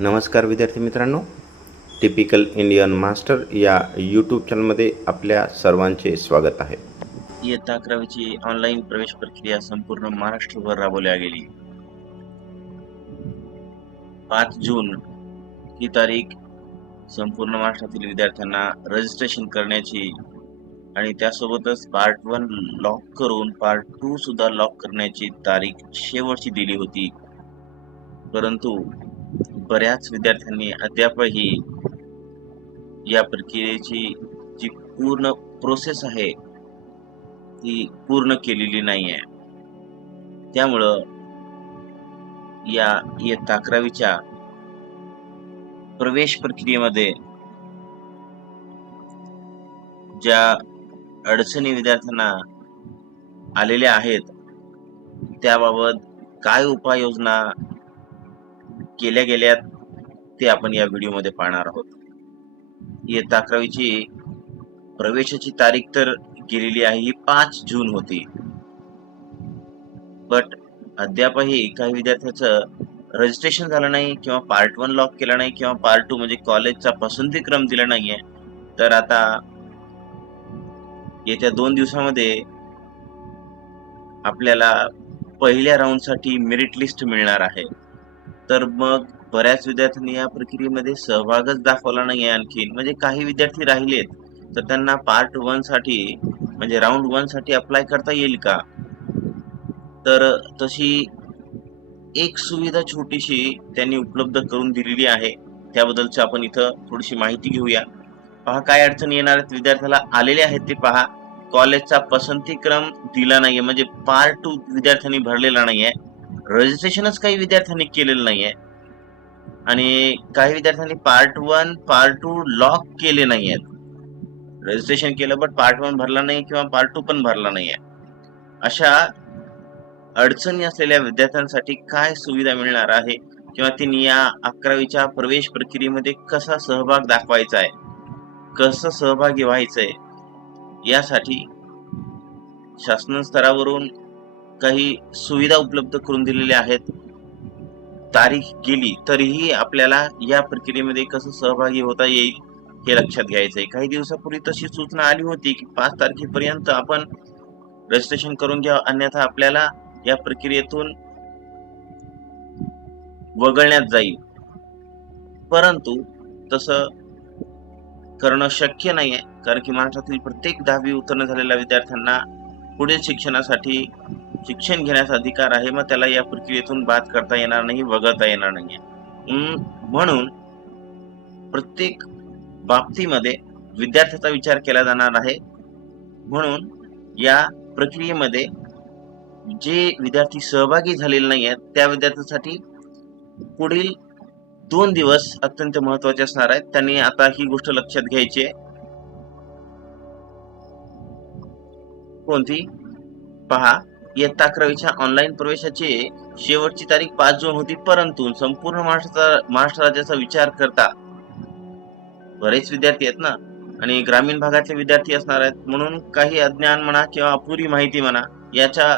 नमस्कार विद्यार्थी मित्रांनो. टिपिकल इंडियन मास्टर या यूट्यूब चॅनलमध्ये आपल्या सर्वांचे स्वागत आहे. इयत्ता अकरावीची ऑनलाईन प्रवेश प्रक्रिया संपूर्ण महाराष्ट्रभर राबवल्या गेली. पाच जून ही तारीख संपूर्ण महाराष्ट्रातील विद्यार्थ्यांना रजिस्ट्रेशन करण्याची आणि त्यासोबतच पार्ट वन लॉक करून पार्ट टू सुद्धा लॉक करण्याची तारीख शेवटची दिली होती. परंतु बऱ्याच विद्यार्थ्यांनी अद्यापही या प्रक्रियेची जी पूर्ण प्रोसेस आहे ती पूर्ण केलेली नाही आहे त्यामुळं या इयत्ता अकरावीच्या प्रवेश प्रक्रियेमध्ये ज्या अडचणी विद्यार्थ्यांना आलेल्या आहेत त्याबाबत काय उपाययोजना केल्या गेल्यात ते आपण या व्हिडिओमध्ये पाहणार आहोत. इयत्ता अकरावीची प्रवेशाची तारीख तर गेलेली आहे ही पाच जून होती. बट अद्यापही काही विद्यार्थ्याचं रजिस्ट्रेशन झालं नाही किंवा पार्ट वन लॉक केला नाही किंवा पार्ट टू म्हणजे कॉलेजचा पसंतीक्रम दिला नाहीये तर आता येत्या दोन दिवसामध्ये आपल्याला पहिल्या राऊंडसाठी मेरिट लिस्ट मिळणार आहे. तर मग बऱ्याच विद्यार्थ्यांनी या प्रक्रियेमध्ये सहभागच दाखवला नाही आणखीन. म्हणजे काही विद्यार्थी राहिलेत तर त्यांना पार्ट वनसाठी म्हणजे राऊंड वनसाठी अप्लाय करता येईल का? तर तशी एक सुविधा छोटीशी त्यांनी उपलब्ध करून दिलेली आहे. त्याबद्दलची आपण इथं थोडीशी माहिती घेऊया. पहा काय अडचणी येणार आहेत. विद्यार्थ्याला आलेले आहेत ते पहा. कॉलेजचा पसंतीक्रम दिला नाहीये. म्हणजे पार्ट टू विद्यार्थ्यांनी भरलेला नाहीये. रजिस्ट्रेशनच काही विद्यार्थ्यांनी केलेलं नाहीये. आणि काही विद्यार्थ्यांनी part one part two lock केले नाही आहेत रजिस्ट्रेशन केलं बट पार्ट वन भरला नाही किंवा पार्ट टू पण भरला नाहीये. अशा अडचणी असलेल्या विद्यार्थ्यांसाठी काय सुविधा मिळणार आहे? किंवा तिने या अकरावीच्या प्रवेश प्रक्रियेमध्ये कसा सहभाग दाखवायचा आहे? कसं सहभागी व्हायचंय? यासाठी शासन स्तरावरून काही सुविधा उपलब्ध करून दिलेल्या आहेत. तारीख गेली तरीही आपल्याला या प्रक्रियेमध्ये कसं सहभागी होता येईल हे लक्षात घ्यायचंय. काही दिवसापूर्वी तशी सूचना आली होती की पाच तारखेपर्यंत आपण रजिस्ट्रेशन करून घ्या अन्यथा आपल्याला या प्रक्रियेतून वगळण्यात जाईल. परंतु तसं करणं शक्य नाहीये कारण की महाराष्ट्रातील प्रत्येक दहावी उत्तीर्ण झालेल्या विद्यार्थ्यांना पुढील शिक्षणासाठी शिक्षण घेण्याचा अधिकार आहे मग त्याला या प्रक्रियेतून बाद करता येणार नाही वगळता येणार नाही. म्हणून प्रत्येक बाबतीमध्ये विद्यार्थ्याचा विचार केला जाणार आहे. म्हणून या प्रक्रियेमध्ये जे विद्यार्थी सहभागी झालेले नाही आहेत त्या विद्यार्थ्यांसाठी पुढील दोन दिवस अत्यंत महत्त्वाचे असणार आहेत. त्यांनी आता ही गोष्ट लक्षात घ्यायची आहे. कोणती? पहा. इयत्ता अकरावीच्या ऑनलाईन प्रवेशाची शेवटची तारीख पाच जून होती परंतु संपूर्ण महाराष्ट्राचा महाराष्ट्र राज्याचा विचार करता बरेच विद्यार्थी आहेत ना आणि ग्रामीण भागातले विद्यार्थी असणार आहेत म्हणून काही अज्ञान म्हणा किंवा अपुरी माहिती म्हणा याच्या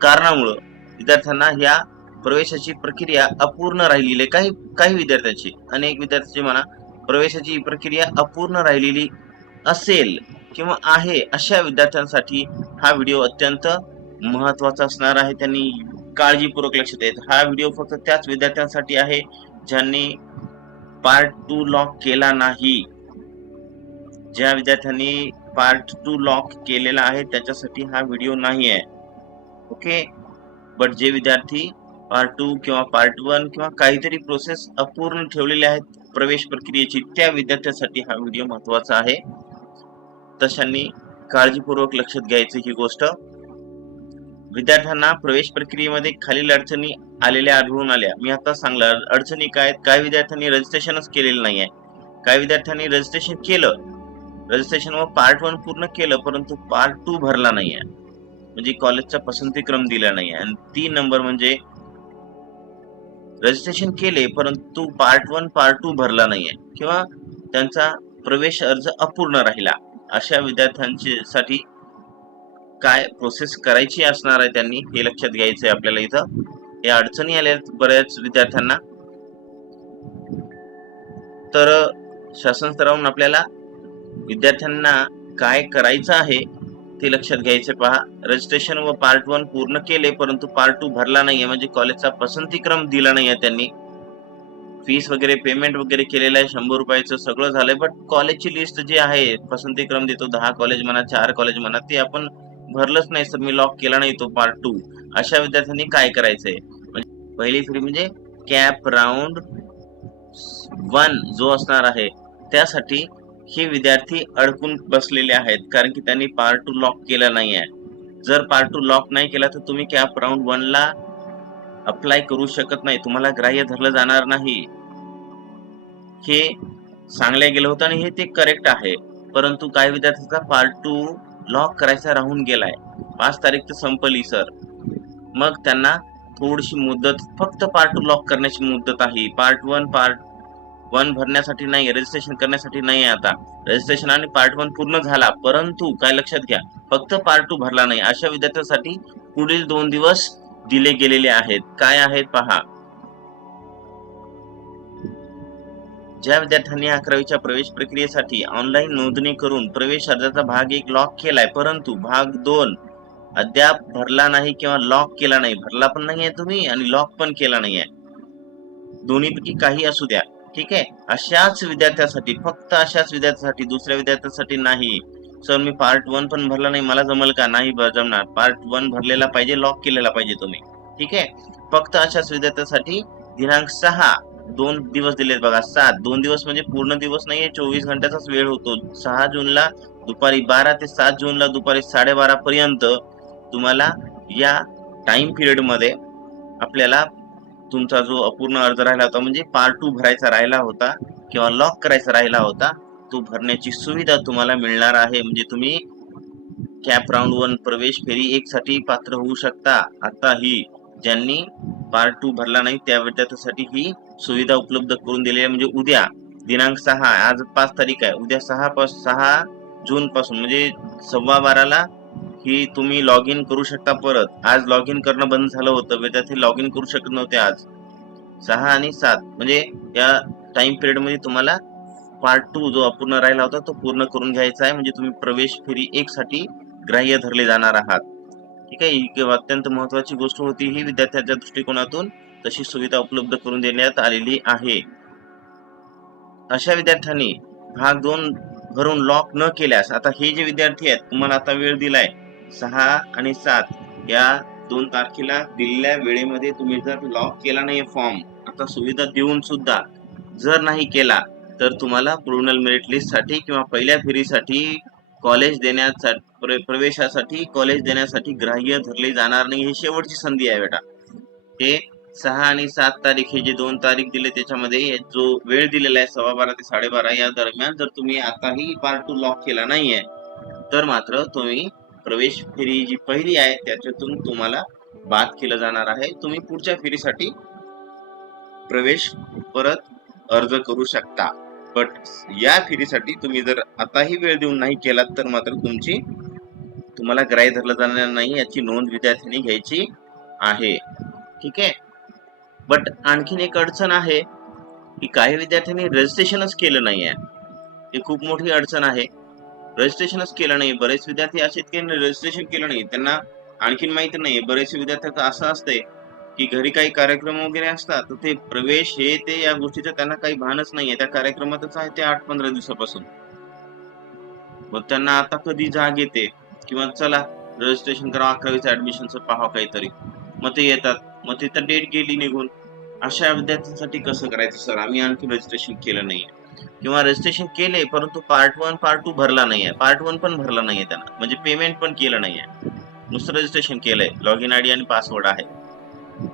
कारणामुळं विद्यार्थ्यांना ह्या प्रवेशाची प्रक्रिया अपूर्ण राहिलेली आहे. काही काही विद्यार्थ्यांची अनेक विद्यार्थ्यांची म्हणा प्रवेशाची प्रक्रिया अपूर्ण राहिलेली असेल किंवा आहे अशा विद्यार्थ्यांसाठी हा व्हिडिओ अत्यंत महत्त्वाचा असणार आहे त्यांनी काळजीपूर्वक लक्ष देत हा व्हिडिओ फक्त त्याच विद्यार्थ्यांसाठी आहे ज्यांनी पार्ट टू लॉक केला नाही. ज्या विद्यार्थ्यांनी पार्ट टू लॉक केलेला आहे त्याच्यासाठी हा व्हिडिओ नाही आहे. ओके बट जे विद्यार्थी पार्ट टू किंवा पार्ट वन किंवा काहीतरी प्रोसेस अपूर्ण ठेवलेले आहेत प्रवेश प्रक्रियेची त्या विद्यार्थ्यांसाठी हा व्हिडिओ महत्त्वाचा आहे. तशांनी काळजीपूर्वक लक्षात घ्यायची ही गोष्ट. विद्यार्थ्यांना प्रवेश प्रक्रियेमध्ये खालील अडचणी आलेल्या आढळून आल्या. मी आता सांगला अडचणी काय आहेत? काही विद्यार्थ्यांनी रजिस्ट्रेशनच केलेलं नाही आहे काही विद्यार्थ्यांनी रजिस्ट्रेशन केलं. रजिस्ट्रेशन व पार्ट वन पूर्ण केलं परंतु पार्ट टू भरला नाही आहे म्हणजे कॉलेजचा पसंतीक्रम दिला नाही आहे आणि तीन नंबर म्हणजे रजिस्ट्रेशन केले परंतु पार्ट वन पार्ट टू भरला नाही आहे किंवा त्यांचा प्रवेश अर्ज अपूर्ण राहिला. अशा विद्यार्थ्यांची साठी काय प्रोसेस करायची असणार आहे त्यांनी हे लक्षात घ्यायचंय आपल्याला इथं. या अडचणी आल्या आहेत बऱ्याच विद्यार्थ्यांना. तर शासन स्तरावरून आपल्याला विद्यार्थ्यांना काय करायचं आहे ते लक्षात घ्यायचे पहा. रजिस्ट्रेशन व पार्ट वन पूर्ण केले परंतु पार्ट टू भरला नाहीये. म्हणजे कॉलेजचा पसंतीक्रम दिला नाहीये त्यांनी. फीस वगैरे पेमेंट वगैरे केलेलं आहे शंभर रुपयाचं सगळं झालंय. बट कॉलेजची लिस्ट जी आहे पसंतीक्रम देतो. दहा कॉलेज म्हणा चार कॉलेज म्हणा ते आपण भरलंच नाही सर मी लॉक केला नाही तो पार्ट टू अशा विद्यार्थ्यांनी काय करायचंय? म्हणजे पहिली फ्री म्हणजे कॅप राऊंड वन जो असणार आहे त्यासाठी हे विद्यार्थी अडकून बसलेले आहेत कारण की त्यांनी पार्ट टू लॉक केला नाही आहे जर पार्ट टू लॉक नाही केला तर तुम्ही कॅप राऊंड वन ला अप्लाय करू शकत नाही. तुम्हाला ग्राह्य धरलं जाणार नाही. हे सांगले गेलं होतं आणि हे ते करेक्ट आहे. परंतु काही विद्यार्थ्यांचा पार्ट टू लॉक करायचा राहून गेलाय. पाच तारीख तर संपली सर मग त्यांना थोडीशी मुदत फक्त पार्ट टू लॉक करण्याची मुदत आहे. पार्ट वन पार्ट वन भरण्यासाठी नाही रजिस्ट्रेशन करण्यासाठी नाही आहे आता. रजिस्ट्रेशन आणि पार्ट वन पूर्ण झाला परंतु काय लक्षात घ्या फक्त पार्ट टू भरला नाही. अशा विद्यार्थ्यांसाठी पुढील दोन दिवस दिले गेलेले आहेत. काय आहेत? पहा. ज्या विद्यार्थ्यांनी अकरावीच्या प्रवेश प्रक्रियेसाठी ऑनलाईन नोंदणी करून प्रवेश अर्जाचा भाग एक लॉक केलाय परंतु भाग दोन अद्याप भरला नाही किंवा लॉक केला नाही. भरला पण नाहीये तुम्ही आणि लॉक पण केला नाहीये. दोन्हीपैकी काही असू द्या. ठीक आहे? अशाच विद्यार्थ्यासाठी फक्त अशाच विद्यार्थ्यासाठी दुसऱ्या विद्यार्थ्यासाठी नाही. सर मी पार्ट वन पण भरला नाही. मला जमल का? नाही जमणार. पार्ट वन भरलेला पाहिजे लॉक केलेला पाहिजे तुम्ही. ठीक आहे? फक्त अशाच विद्यार्थ्यासाठी दिनांक सहा दोन दिवस दिलेत बघा सात. दोन दिवस म्हणजे पूर्ण दिवस नाहीये चोवीस घंट्याचाच वेळ होतो. सहा जूनला दुपारी बारा ते सात जूनला दुपारी साडेबारा पर्यंत तुम्हाला या टाइम पिरियडमध्ये आपल्याला तुमचा जो अपूर्ण अर्ज राहिला होता म्हणजे पार्ट टू भरायचा राहिला होता किंवा लॉक करायचा राहिला होता तो भरण्याची सुविधा तुम्हाला मिळणार आहे. म्हणजे तुम्ही कॅप राऊंड वन प्रवेश फेरी एक साठी पात्र होऊ शकता. आता ही ज्यांनी पार्ट टू भरला नाही त्या विद्यार्थ्यासाठी ही सुविधा उपलब्ध करून दिलेल्या म्हणजे उद्या दिनांक सहा आज पाच तारीख आहे. उद्या सहा पास सहा जून पासून म्हणजे सव्वा बाराला ही तुम्ही लॉग इन करू शकता परत. आज लॉग इन करणं बंद झालं होतं. विद्यार्थी लॉग इन करू शकत नव्हते आज. सहा आणि सात म्हणजे या टाइम पिरियडमध्ये तुम्हाला पार्ट टू जो अपूर्ण राहिला होता तो पूर्ण करून घ्यायचा आहे. म्हणजे तुम्ही प्रवेश फेरी एक साठी ग्राह्य धरले जाणार आहात. ठीक आहे? ही अत्यंत महत्वाची गोष्ट होती. ही विद्यार्थ्यांच्या दृष्टिकोनातून तशी सुविधा उपलब्ध करून देण्यात आलेली आहे. अशा विद्यार्थ्यांनी भाग दोन भरून लॉक न केल्यास आता हे जे विद्यार्थी आहेत तुम्हाला आता वेळ दिलाय. सहा आणि सात या दोन तारखेला दिलेल्या वेळेमध्ये तुम्ही जर लॉक केला नाही फॉर्म आता सुविधा देऊन सुद्धा जर नाही केला तर तुम्हाला प्रोनल मेरिट लिस्टसाठी किंवा पहिल्या फेरीसाठी कॉलेज देण्याचा प्र- प्रवेशासाठी कॉलेज देण्यासाठी ग्राह्य धरले जाणार नाही ही शेवटची संधी आहे बेटा. हे सहा आणि सात तारीख हे जे दोन तारीख दिले त्याच्यामध्ये जो वेळ दिलेला आहे सव्वा बारा ते साडेबारा या दरम्यान जर तुम्ही आताही पार्ट टू लॉक केला नाहीये तर मात्र तुम्ही प्रवेश फेरी जी पहिली आहे त्याच्यातून तुम्हाला बाद केलं जाणार आहे. तुम्ही पुढच्या फेरीसाठी प्रवेश परत अर्ज करू शकता. बट या फेरीसाठी तुम्ही जर आताही वेळ देऊन नाही केलात तर मात्र तुमची तुम्हाला ग्राह्य धरलं जाणार नाही याची नोंद विद्यार्थ्यांनी घ्यायची आहे. ठीक आहे? बट आणखीन एक अडचण आहे की काही विद्यार्थ्यांनी रजिस्ट्रेशनच केलं नाही आहे ही खूप मोठी अडचण आहे. रजिस्ट्रेशनच केलं नाही बरेच विद्यार्थी असे की रजिस्ट्रेशन केलं नाही त्यांना आणखीन माहिती नाही बरेचसे विद्यार्थ्यांचं असं असते की घरी काही कार्यक्रम वगैरे असतात तर ते प्रवेश हे ते या गोष्टीचं त्यांना काही भानच नाहीये. त्या कार्यक्रमातच आहे ते आठ पंधरा दिवसापासून. मग त्यांना आता कधी जाग येते? किंवा चला रजिस्ट्रेशन करा अकरावीचं ऍडमिशनचं पाहावं काहीतरी. मग ते येतात. मग तिथं डेट गेली निघून. अशा विद्यार्थ्यांसाठी कसं करायचं सर आम्ही आणखी रजिस्ट्रेशन केलं नाहीये. किंवा रजिस्ट्रेशन केले परंतु पार्ट वन पार्ट टू भरला नाहीये. पार्ट वन पण भरला नाहीये त्यांना. म्हणजे पेमेंट पण केलं नाहीये. नुसतं रजिस्ट्रेशन केलंय. लॉग इन आयडी आणि पासवर्ड आहे.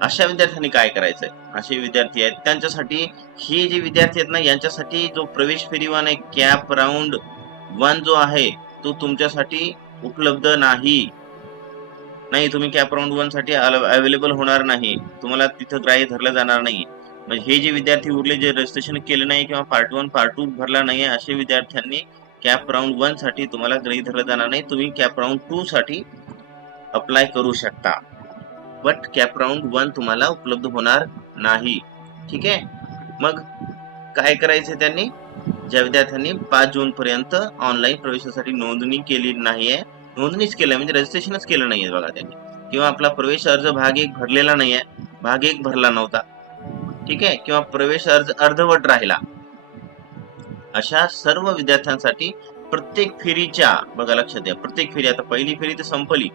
अशा विद्यार्थ्यांनी काय करायचंय? असे विद्यार्थी आहेत. त्यांच्यासाठी हे जे विद्यार्थी आहेत ना यांच्यासाठी जो प्रवेश फेरीवान आहे कॅप राऊंड वन जो आहे तो तुमच्यासाठी उपलब्ध नाही. नाही तुम्ही कॅप राऊंड वनसाठी अवेलेबल होणार नाही. तुम्हाला तिथं ग्राह्य धरलं जाणार नाही. म्हणजे हे जे विद्यार्थी उरले जे रजिस्ट्रेशन केलं नाही किंवा पार्ट वन पार्ट टू भरला नाही असे विद्यार्थ्यांनी कॅप राऊंड वनसाठी तुम्हाला ग्रही धरलं जाणार नाही. तुम्ही कॅप राऊंड टू साठी अप्लाय करू शकता. बट कॅप राऊंड वन तुम्हाला उपलब्ध होणार नाही. ठीक आहे? मग काय करायचं त्यांनी? ज्या विद्यार्थ्यांनी पाच जून पर्यंत ऑनलाईन प्रवेशासाठी नोंदणी केली नाहीये नोंदणीच केलं म्हणजे रजिस्ट्रेशनच केलं नाहीये बघा त्यांनी. किंवा आपला प्रवेश अर्ज भाग एक भरलेला नाहीये. भाग एक भरला नव्हता. ठीक आहे? किंवा प्रवेश अर्ज अर्धवट राहिला. अशा सर्व विद्यार्थ्यांसाठी प्रत्येक फेरीच्या बघा लक्षात द्या प्रत्येक फेरी आता पहिली फेरी तर संपली.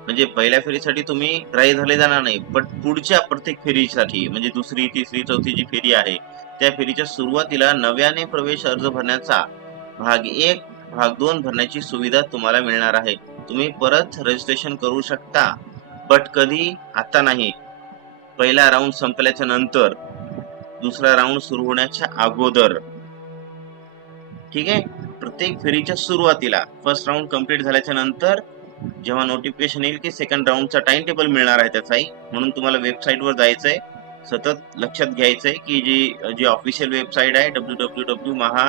म्हणजे पहिल्या फेरीसाठी तुम्ही ग्राह्य धरले जाणार नाही. पण पुढच्या प्रत्येक फेरीसाठी म्हणजे दुसरी तिसरी चौथी जी फेरी आहे त्या फेरीच्या सुरुवातीला नव्याने प्रवेश अर्ज भरण्याचा भाग एक भाग दोन भरण्याची सुविधा तुम्हाला मिळणार आहे. तुम्ही परत रजिस्ट्रेशन करू शकता बट कधी आता नाही. पहिला राऊंड संपल्याच्या नंतर दुसरा राऊंड सुरू होण्याच्या अगोदर. ठीक आहे? प्रत्येक फेरीच्या सुरुवातीला फर्स्ट राऊंड कंप्लीट झाल्याच्यानंतर जेव्हा नोटिफिकेशन येईल की सेकंड राऊंडचा टाइम टेबल मिळणार आहे त्याचाही म्हणून तुम्हाला वेबसाईटवर जायचंय. सतत लक्षात घ्यायचंय की जी जी ऑफिशियल वेबसाईट आहे W W W Maha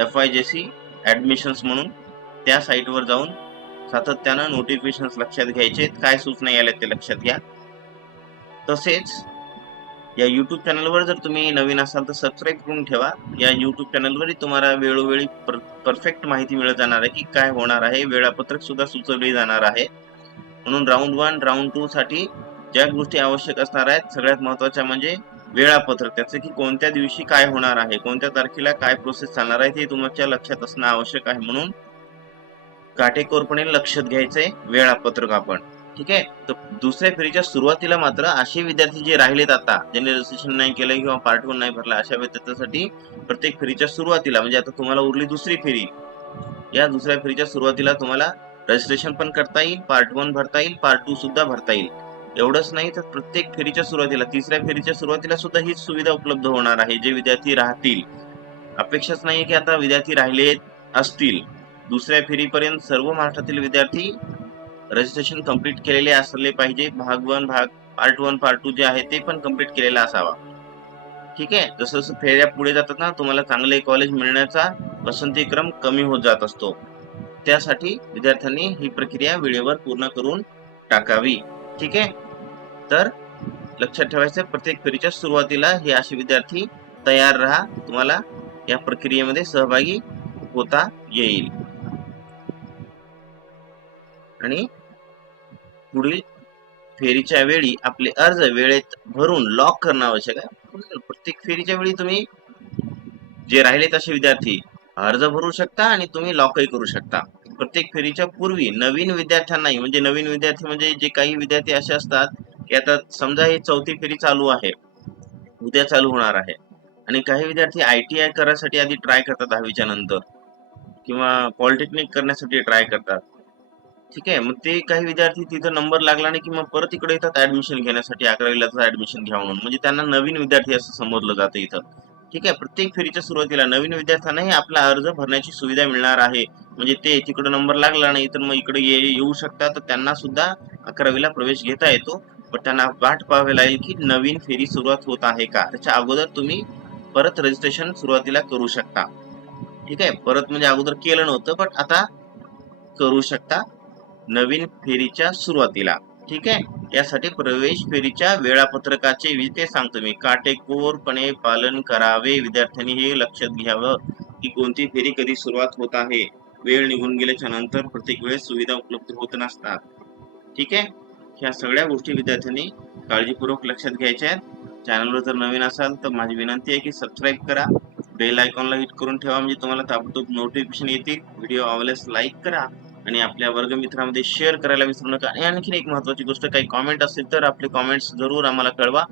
F Y J C admissions म्हणून त्या साईटवर जाऊन सातत्यानं नोटिफिकेशन लक्षात घ्यायचे. काय सूचना यायला ते लक्षात घ्या. तसेच या यूट्यूब चॅनलवर जर तुम्ही नवीन असाल तर सबस्क्राईब करून ठेवा. या यूट्यूब चॅनलवरही तुम्हाला वेळोवेळी परफेक्ट माहिती मिळत जाणार आहे की काय होणार आहे. वेळापत्रक सुद्धा सुचवले जाणार आहे. म्हणून राऊंड वन राऊंड टू साठी ज्या गोष्टी आवश्यक असणार आहेत सगळ्यात महत्त्वाच्या म्हणजे वेळापत्रक त्याचं की कोणत्या दिवशी काय होणार आहे कोणत्या तारखेला काय प्रोसेस चालणार आहे ते तुमच्या लक्षात असणं आवश्यक आहे म्हणून काटेकोरपणे लक्षात घ्यायचंय वेळापत्रक आपण. ठीक आहे? तर दुसऱ्या फेरीच्या सुरुवातीला मात्र असे विद्यार्थी जे राहिलेत आता ज्यांनी रजिस्ट्रेशन नाही केलं किंवा पार्ट वन नाही भरला अशा विद्यार्थ्यांसाठी प्रत्येक फेरीच्या सुरुवातीला म्हणजे आता तुम्हाला उरली दुसरी फेरी या दुसऱ्या फेरीच्या सुरुवातीला तुम्हाला रजिस्ट्रेशन पण करता येईल पार्ट वन भरता येईल पार्ट टू सुद्धा भरता येईल. एवढंच नाही तर प्रत्येक फेरीच्या सुरुवातीला तिसऱ्या फेरीच्या सुरुवातीला सुद्धा हीच सुविधा उपलब्ध होणार आहे जे विद्यार्थी राहतील. अपेक्षाच नाही की आता विद्यार्थी राहिले असतील. दुसऱ्या फेरीपर्यंत सर्व महाराष्ट्रातील विद्यार्थी रजिस्ट्रेशन कंप्लीट केलेले असले पाहिजे. भाग वन भाग पार्ट वन पार्ट टू जे आहे ते पण कंप्लीट केलेला असावा. ठीक आहे? जसं जसं फेऱ्या पुढे जातात ना तुम्हाला चांगले कॉलेज मिळण्याचा पसंतीक्रम कमी होत जात असतो. त्यासाठी विद्यार्थ्यांनी ही प्रक्रिया वेळेवर पूर्ण करून टाकावी. ठीक आहे? तर लक्षात ठेवायचं प्रत्येक फेरीच्या सुरुवातीला हे असे विद्यार्थी तयार राहा तुम्हाला या प्रक्रियेमध्ये सहभागी होता येईल. आणि पुढील फेरीच्या वेळी आपले अर्ज वेळेत भरून लॉक करणं आवश्यक आहे. प्रत्येक फेरीच्या वेळी तुम्ही जे राहिले तसे विद्यार्थी अर्ज भरू शकता आणि तुम्ही लॉकही करू शकता. प्रत्येक फेरीच्या पूर्वी नवीन विद्यार्थ्यांनाही म्हणजे नवीन विद्यार्थी म्हणजे जे काही विद्यार्थी असे असतात की आता समजा ही चौथी फेरी चालू आहे. उद्या चालू होणार आहे. आणि काही विद्यार्थी आय टी आय करायसाठी आधी ट्राय करतात दहावीच्या नंतर. किंवा पॉलिटेक्निक करण्यासाठी ट्राय करतात. ठीक आहे मग ते काही विद्यार्थी तिथं नंबर लागला नाही की मग परत इकडे येतात ऍडमिशन घेण्यासाठी अकरावीला ऍडमिशन घ्या म्हणून. म्हणजे त्यांना नवीन विद्यार्थी असं समजलं जातं इथं. ठीक आहे प्रत्येक फेरीच्या सुरुवातीला नवीन विद्यार्थ्यांनाही आपला अर्ज भरण्याची सुविधा मिळणार आहे. म्हणजे ते तिकडे नंबर लागला नाही तर मग इकडे ये- येऊ शकतात तर त्यांना सुद्धा अकरावीला प्रवेश घेता येतो. पण त्यांना वाट पाहावी लागेल की नवीन फेरी सुरुवात होत आहे का? त्याच्या अगोदर तुम्ही परत रजिस्ट्रेशन सुरुवातीला करू शकता. ठीक आहे? परत म्हणजे अगोदर केलं नव्हतं पण आता करू शकता नवीन फेरीच्या सुरुवातीला. ठीक आहे? यासाठी प्रवेश फेरीच्या वेळापत्रकाचे विजेते ते सांगतो मी. काटेकोरपणे पालन करावे. विद्यार्थ्यांनी हे लक्षात घ्यावं की कोणती फेरी कधी सुरुवात होत आहे. वेळ निघून गेल्याच्यानंतर प्रत्येक वेळेस सुविधा उपलब्ध होत नसतात. ठीक आहे? ह्या सगळ्या गोष्टी विद्यार्थ्यांनी काळजीपूर्वक लक्षात घ्यायच्या आहेत. चॅनलवर जर नवीन असाल तर माझी विनंती आहे की सबस्क्राईब करा. बेल आयकॉनला हिट करून ठेवा म्हणजे तुम्हाला ताबडतोब नोटिफिकेशन येतील. व्हिडिओ आवडल्यास लाईक करा आणि आपल्या वर्गमित्रामध्ये शेअर करायला विसरू नका. आणि आणखीन एक महत्वाची गोष्ट काही कॉमेंट असेल तर आपले कॉमेंट्स जरूर आम्हाला कळवा.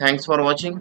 Thanks for watching